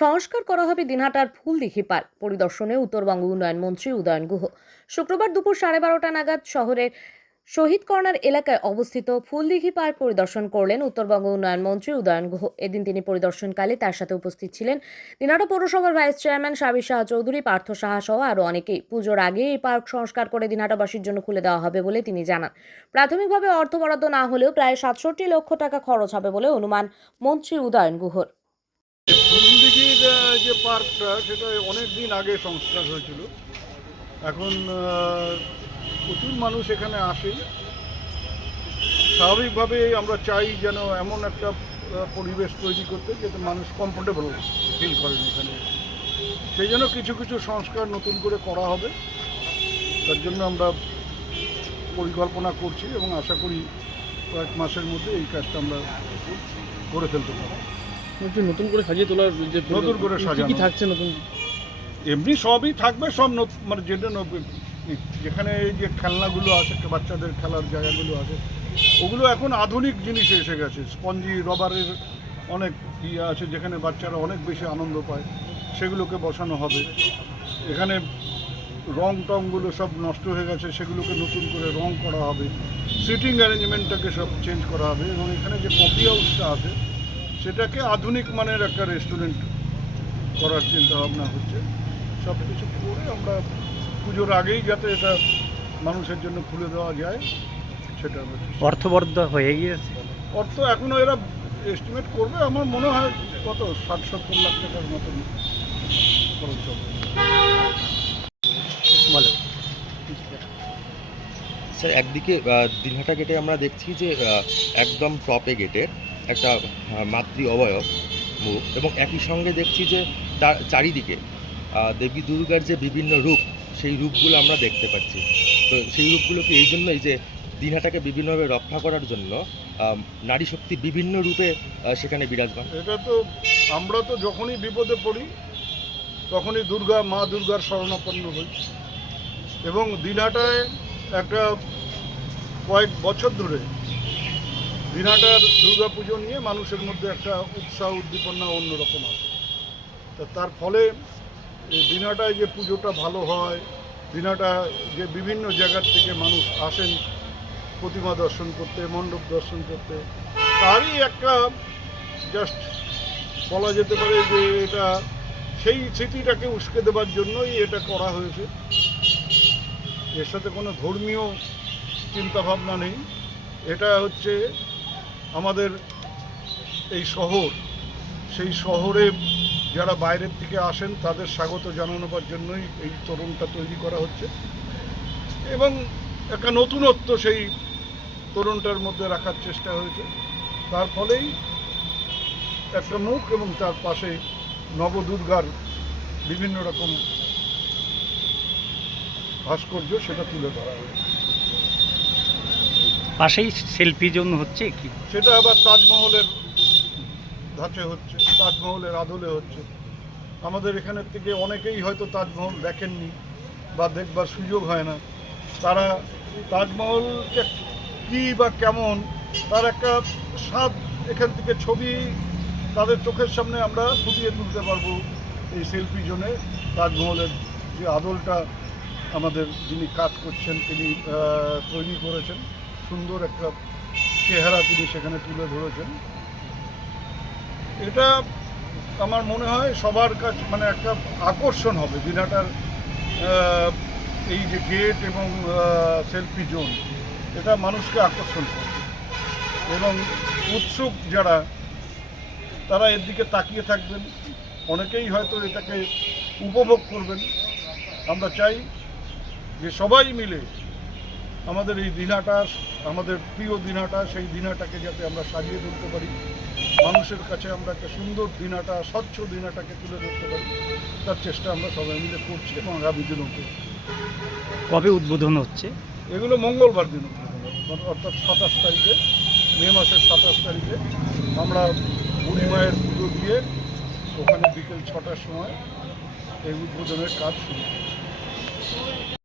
সংস্কার করা হবে দিনহাটার ফুলদিঘি পার্ক। পরিদর্শনে উত্তরবঙ্গ উন্নয়ন মন্ত্রী উদয়ন গুহ। শুক্রবার দুপুর সাড়ে বারোটা নাগাদ শহরের শহীদ কর্নার এলাকায় অবস্থিত ফুলদিঘি পার্ক পরিদর্শন করলেন উত্তরবঙ্গ উন্নয়ন মন্ত্রী উদয়ন গুহ। এদিন তিনি পরিদর্শনকালে তার সাথে উপস্থিত ছিলেন দিনহাটা পৌরসভার ভাইস চেয়ারম্যান সাবির শাহ চৌধুরী, পার্থ সাহা সহ আরও অনেকেই। পুজোর আগে এই পার্ক সংস্কার করে দিনহাটাবাসীর জন্য খুলে দেওয়া হবে বলে তিনি জানান। প্রাথমিকভাবে অর্থ বরাদ্দ না হলেও প্রায় সাতষট্টি লক্ষ টাকা খরচ হবে বলে অনুমান মন্ত্রী উদয়ন গুহর। ফুলদিঘির যে পার্কটা, সেটা অনেক দিন আগে সংস্কার হয়েছিল। এখন প্রচুর মানুষ এখানে আসে স্বাভাবিকভাবে আমরা চাই যেন এমন একটা পরিবেশ তৈরি করতে যাতে মানুষ কমফোর্টেবল ফিল করেন এখানে। সেই জন্য কিছু কিছু সংস্কার নতুন করে করা হবে। তার জন্য আমরা পরিকল্পনা করছি এবং আশা করি কয়েক মাসের মধ্যে এই কাজটা আমরা করে ফেলতে পারব। নতুন করে সাজিয়ে তোলার যে নতুন করে সাজানো। কি থাকছে নতুন? এমনি সবই থাকবে সব মানে যেটা যেখানে এই যে খেলনাগুলো আছে বাচ্চাদের খেলার জায়গাগুলো আছে ওগুলো এখন আধুনিক জিনিস এসে গেছে। স্পঞ্জি রবারের অনেক ইয়ে আছে যেখানে বাচ্চারা অনেক বেশি আনন্দ পায় সেগুলোকে বসানো হবে। এখানে রং টংগুলো সব নষ্ট হয়ে গেছে সেগুলোকে নতুন করে রং করা হবে। সিটিং অ্যারেঞ্জমেন্টটাকে সব চেঞ্জ করা হবে এবং এখানে যে কফি হাউসটা আছে সেটাকে আধুনিক মানের একটা রেস্টুরেন্ট করার চিন্তা ভাবনা হচ্ছে। সব কিছু করে আমরা পুজোর আগেই যাতে এটা মানুষের জন্য খুলে দেওয়া যায় সেটা চেষ্টা- হয়ে গিয়েছে? অর্থ এখনও এরা এস্টিমেট করবে আমার মনে হয় কত ষাট সত্তর লাখ টাকার মতন খরচ হবে। বলো। স্যার একদিকে দিনহাটা গেটে আমরা দেখছি যে একদম টপে গেটের একটা মাতৃ অবয়ব মুখ এবং একই সঙ্গে দেখছি যে তার চারিদিকে দেবী দুর্গার যে বিভিন্ন রূপ, সেই রূপগুলো আমরা দেখতে পাচ্ছি। তো সেই রূপগুলোকে এই জন্যই যে দিনহাটাকে বিভিন্নভাবে রক্ষা করার জন্য নারী শক্তি বিভিন্ন রূপে সেখানে বিরাজমান। এটা তো আমরা তো যখনই বিপদে পড়ি, তখনই দুর্গা, মা দুর্গার শরণাপন্ন হই। এবং দিনহাটায় একটা কয়েক বছর ধরে দিনহাটার দুর্গা পুজো নিয়ে মানুষের মধ্যে একটা উৎসাহ, উদ্দীপনা অন্যরকম আছে। তা তার ফলে এই দিনহাটায় যে পুজোটা ভালো হয় দিনহাটা যে বিভিন্ন জায়গার থেকে মানুষ আসেন প্রতিমা দর্শন করতে, মণ্ডপ দর্শন করতে, তারই একটা জাস্ট বলা যেতে পারে যে এটা সেই স্মৃতিটাকে উস্কে দেবার জন্যই এটা করা হয়েছে। এর সাথে কোনো ধর্মীয় চিন্তাভাবনা নেই। এটা হচ্ছে আমাদের এই শহর, সেই শহরে যারা বাইরের থেকে আসেন, তাদের স্বাগত জানানোর জন্যই এই তরুণটা তৈরি করা হচ্ছে। এবং একটা নতুনত্ব সেই তরুণটার মধ্যে রাখার চেষ্টা হয়েছে। তার ফলেই একটা মুখ এবং তার পাশে নবদুর্গার বিভিন্ন রকম ভাস্কর্য সেটা তুলে ধরা হয়েছে। পাশেই সেলফি জোন হচ্ছে কি? সেটা আবার তাজমহলের ধাঁচে হচ্ছে, তাজমহলের আদলে হচ্ছে। আমাদের এখানের থেকে অনেকেই হয়তো তাজমহল দেখেননি বা দেখবার সুযোগ হয় না। তারা তাজমহলটা কী বা কেমন, তার একটা স্বাদ এখান থেকে ছবি তাদের চোখের সামনে আমরা ফুটিয়ে তুলতে পারব এই সেলফি জোনে। তাজমহলের যে আদলটা আমাদের যিনি কাজ করছেন, তিনি তৈরি করেছেন। সুন্দর একটা চেহারা তিনি সেখানে তুলে ধরেছেন। এটা আমার মনে হয় সবার কাছ মানে একটা আকর্ষণ হবে দিনাটার আহ, এই যে গেট এবং সেলফি জোন এটা মানুষকে আকর্ষণ করবে এবং উৎসুক যারা তারা এর দিকে তাকিয়ে থাকবেন। অনেকেই হয়তো এটাকে উপভোগ করবেন। আমরা চাই যে সবাই মিলে আমাদের এই দিনাটা আমাদের প্রিয় দিনাটা সেই দিনাটাকে যাতে আমরা সাজিয়ে তুলতে পারি। মানুষের কাছে আমরা একটা সুন্দর দিনাটা স্বচ্ছ দিনাটাকে তুলে ধরতে পারি। তার চেষ্টা আমরা সবাই মিলে করছি এবং আগামী দিনও করব। কবে উদ্বোধন হচ্ছে? এগুলো মঙ্গলবার দিন উদ্বোধন অর্থাৎ সাতাশ তারিখে মে মাসের সাতাশ তারিখে আমরা বুড়ি মায়ের পুজো দিয়ে ওখানে বিকেল ছটার সময় এই উদ্বোধনের কাজ শুরু করব।